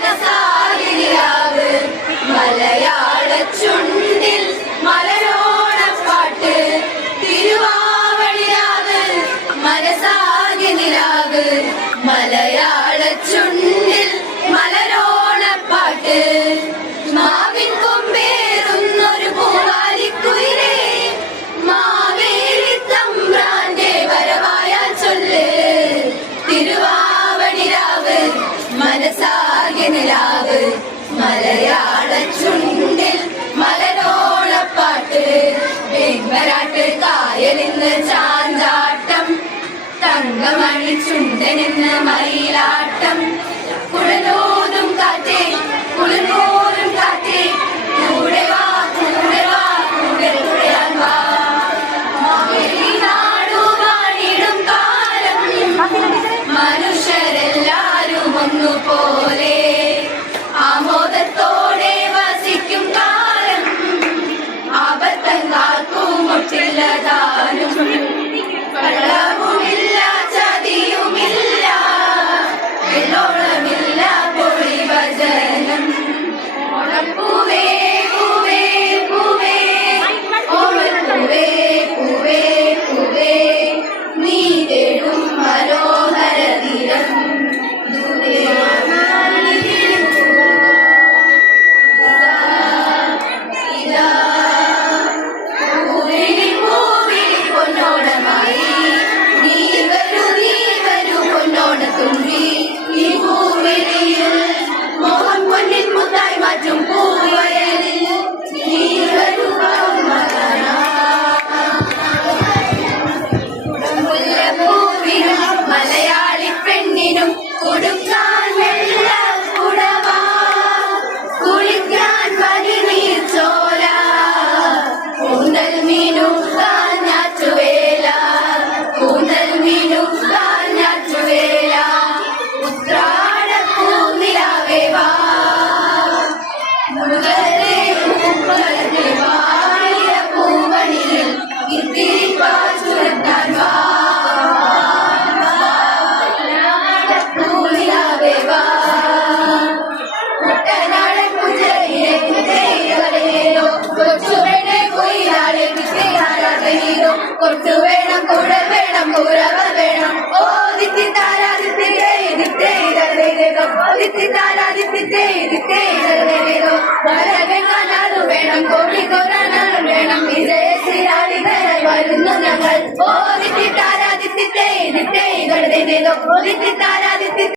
മനസാരിനിലാവ് മലയാള ചുണ്ടിൽ മലരോണപ്പാട്ട് തിരുവാവണിരാവ് മനസാരിനിലാവ് മലയാള ചുണ്ടിൽ മലരോണപ്പാട്ട് മാവിൻ കൊമ്പേറുന്നൊരു പൂവാലിക്കുയിലേ മാവേലി തമ്പ്രാന്റെ വരവായാൽ ചൊല്ല് തിരുവാവണിരാവ് മനസാരിനിലാവ് മലയാള ചുണ്ടിൽ മലരോണപ്പാട്ട് വെൺമരാട്ട് കായലിന്ന് ചാഞ്ചാട്ടം തങ്കമണി ചുണ്ടനിന്ന് മയിലാട്ടം കുഴലോതും കാറ്റേ കുളിർപോലും കാറ്റേ കൂടെ വാ കൂടെ വാ കൂടെ തുഴയാൻ വാ മാവേലി നാടു വാണിടും കാലം മനുഷ്യരെല്ലാരും ഒന്നുപോലെ ആമോദത്തോടെ വസിക്കും കാലം ആപത്തങ്കാർക്കും മുട്ടില്ലതാനും കള്ളവുമില്ല ചതിയുമില്ല വെള്ളോളമില്ല പൊളിവചനം ഓണപ്പൂവേ പൂവേ പൂവേ ഓണപ്പൂവേ പൂവേ പൂവേ നീ തേടും മനോഹര തീരം ദൂരെ മോഹൻ പൊന്നിൻ മുത്തായി മാറ്റും പൂവയലിൽ പൂവിനും മലയാളി പെണ്ണിനും കൊടുക്കാൻ വെള്ള കുടവാ കുളിക്കാൻ പനിനീർ ചോല കൂന്തൽ മീനുക്കാൻ ഞാറ്റുവേല കൂന്തൽ മീനുക്കാൻ ഞാറ്റുവേല ഉത്രാടപ്പൂനിലാവേ വാ മുതലേ പൂക്കളത്തെ വായ പൂവണിയിൽ ഇത്തിരിപ്പാ ചുരത്താൻ വാ പൂനിലാവേ വാ കുട്ടനാടൻ കുതിരയിലെ കുതിരയിലോ കൊച്ചുപെണ്ണെ കൊയിലാളെ വിദ്യയാരാധനയിലോ കൊട്ടു വേണം കുഴൽ വേണം കുരവർ വേണം ഓ ദിത്തി താരാദിത്യേ ദിത്തേ ഇതോ ദിത്തി താരാദിത്യേ ദിത്തേ ഇതോ വരവെങ്ങാനാലും വേണം കോഴി കോരാനാലും വേണം വിജയശ്രീരാളികളായി വരുന്നു ഞങ്ങൾ ഓ ദിത്തി താരാദിത്യേ ദിത്തേ ഇതോ ദിത്തി താരാദിത്യ